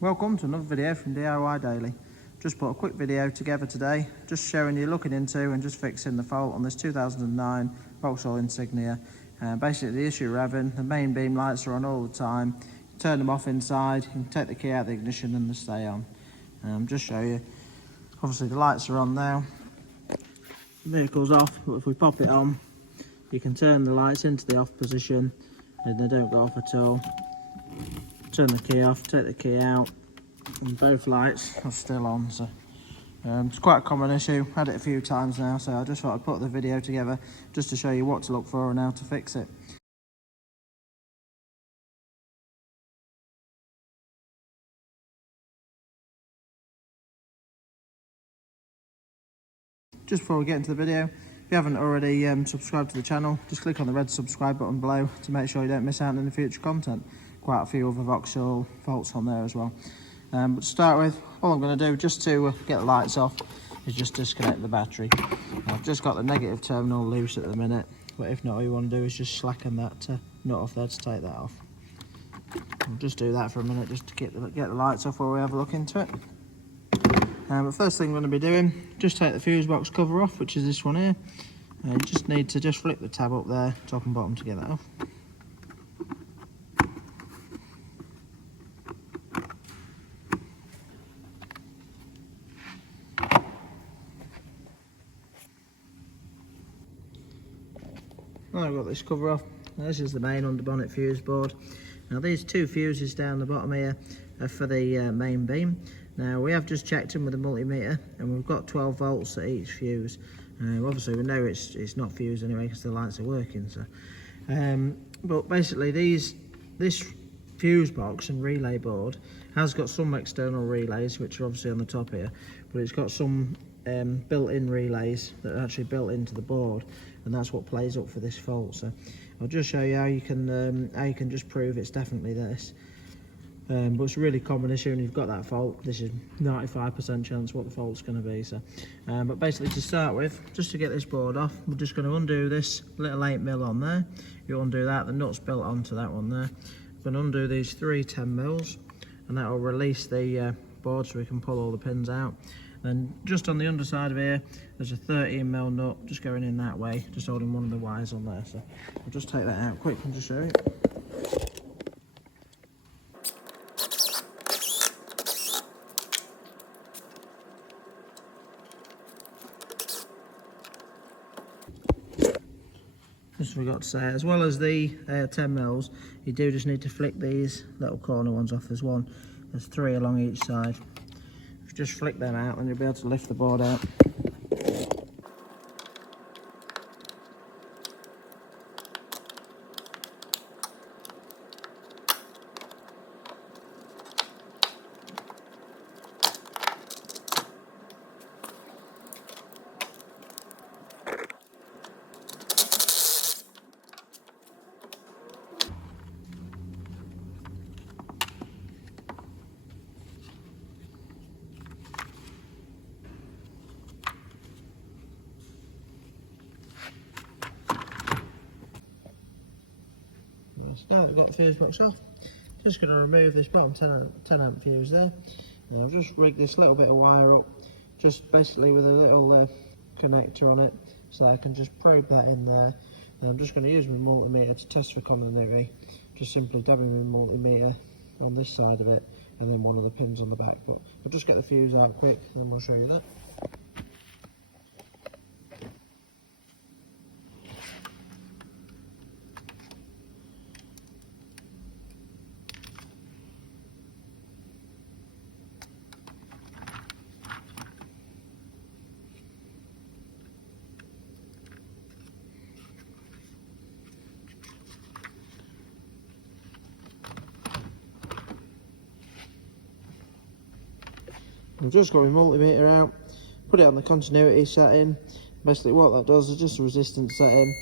Welcome to another video from DIY Daily. Just put a quick video together today, just showing you looking into and just fixing the fault on this 2009 Vauxhall Insignia. Basically the issue we're having, the main beam lights are on all the time. You turn them off inside, you can take the key out of the ignition and they stay on. Just show you, obviously the lights are on now, the vehicle's off, but if we pop it on, you can turn the lights into the off position and they don't go off at all. Turn the key off, take the key out, and both lights are still on. So it's quite a common issue. Had it a few times now, so I just thought I'd put the video together just to show you what to look for and how to fix it. Just before we get into the video, if you haven't already subscribed to the channel, just click on the red subscribe button below to make sure you don't miss out on any future content. Quite a few other Vauxhall faults on there as well. But to start with, all I'm going to do just to get the lights off is just disconnect the battery. I've just got the negative terminal loose at the minute, but if not, all you want to do is just slacken that nut off there to take that off. I'll just do that for a minute just to get the lights off while we have a look into it. But first thing I'm going to be doing, just take the fuse box cover off, which is this one here. You just need to just flip the tab up there, top and bottom, to get that off. Now I've got this cover off. Now this is the main under bonnet fuse board. Now these two fuses down the bottom here are for the main beam. Now we have just checked them with a multimeter and we've got 12 volts at each fuse. Obviously we know it's not fused anyway because the lights are working. So, but basically this fuse box and relay board has got some external relays which are obviously on the top here, but it's got some built-in relays that are actually built into the board, and that's what plays up for this fault. So I'll just show you how you can just prove it's definitely this. But it's a really common issue, and you've got that fault. This is 95% chance what the fault's going to be. So, but basically to start with, just to get this board off, we're just going to undo this little 8mm on there. You undo that, the nut's built onto that one there. We're going to undo these 3 10mm, and that will release the board so we can pull all the pins out. And just on the underside of here, there's a 13mm nut just going in that way, just holding one of the wires on there. So I'll just take that out quick and just show you. Just forgot to say, as well as the 10mm, you do just need to flick these little corner ones off. There's 3 along each side. If you just flick them out, and you'll be able to lift the board out. Now that we've got the fuse box off, just going to remove this bottom 10 amp fuse there. Now I've just rigged this little bit of wire up, just basically with a little connector on it, so I can just probe that in there. And I'm just going to use my multimeter to test for continuity, just simply dabbing my multimeter on this side of it, and then one of the pins on the back. But I'll just get the fuse out quick, then we'll show you that. I've just got my multimeter out, put it on the continuity setting. Basically what that does is just a resistance setting.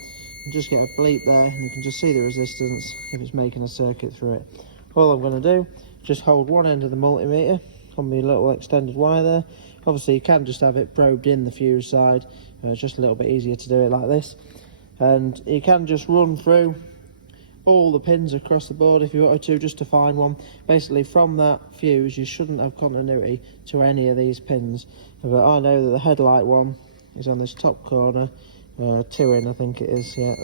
You just get a bleep there and you can just see the resistance if it's making a circuit through it. All I'm going to do is just hold one end of the multimeter on my little extended wire there. Obviously you can just have it probed in the fuse side, it's just a little bit easier to do it like this. And you can just run through all the pins across the board if you wanted to, just to find one. Basically from that fuse you shouldn't have continuity to any of these pins, but I know that the headlight one is on this top corner, 2 in I think it is, yeah,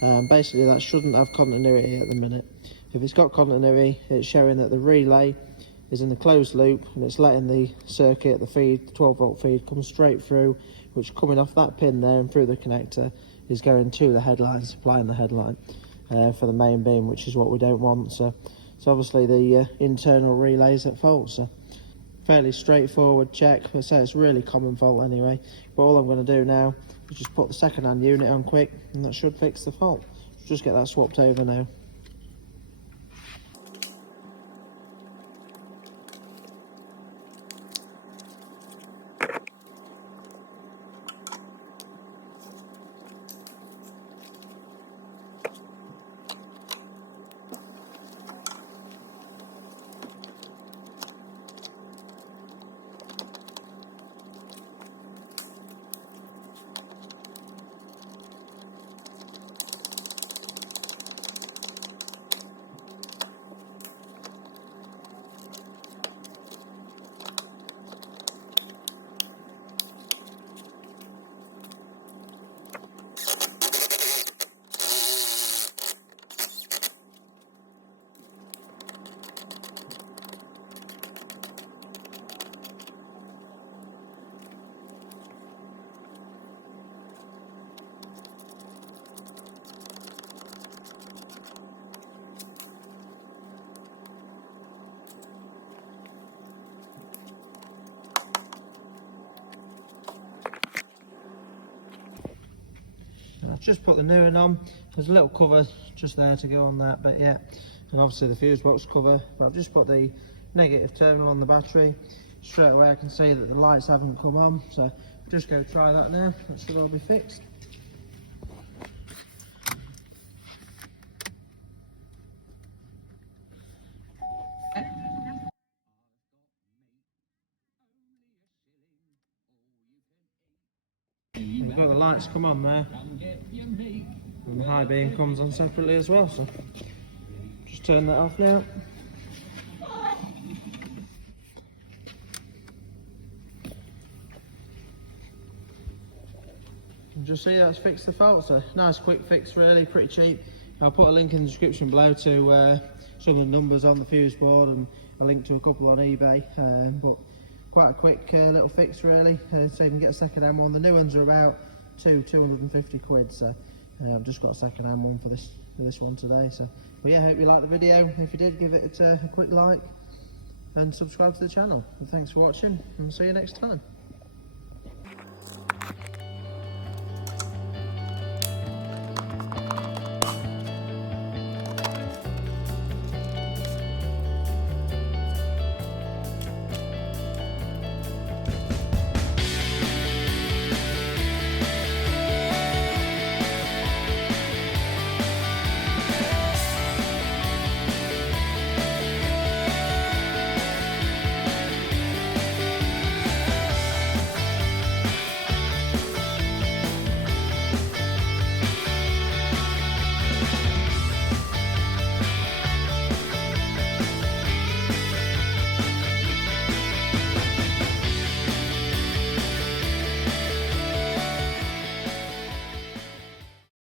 there. Basically that shouldn't have continuity at the minute. If it's got continuity, it's showing that the relay is in the closed loop and it's letting the circuit, the feed, the 12 volt feed, come straight through, which coming off that pin there and through the connector is going to the headlight, supplying the headlight for the main beam, which is what we don't want. So obviously the internal relay's at fault. So fairly straightforward check. I say it's a really common fault anyway, but all I'm going to do now is just put the second-hand unit on quick and that should fix the fault. Just get that swapped over now. I've just put the new one on. There's a little cover just there to go on that, but yeah, and obviously the fuse box cover, but I've just put the negative terminal on the battery. Straight away I can see that the lights haven't come on, so just go try that now. That should all be fixed. We've got the lights come on there, and the high beam comes on separately as well, so just turn that off now. And just see that's fixed the fault, so nice quick fix really, pretty cheap. I'll put a link in the description below to some of the numbers on the fuse board and a link to a couple on eBay, but quite a quick little fix really, so you can get a second hand one. The new ones are about 250 quid, so I've just got a second hand one for this one today. So well, yeah, hope you liked the video. If you did, give it a quick like and subscribe to the channel. And thanks for watching, and see you next time.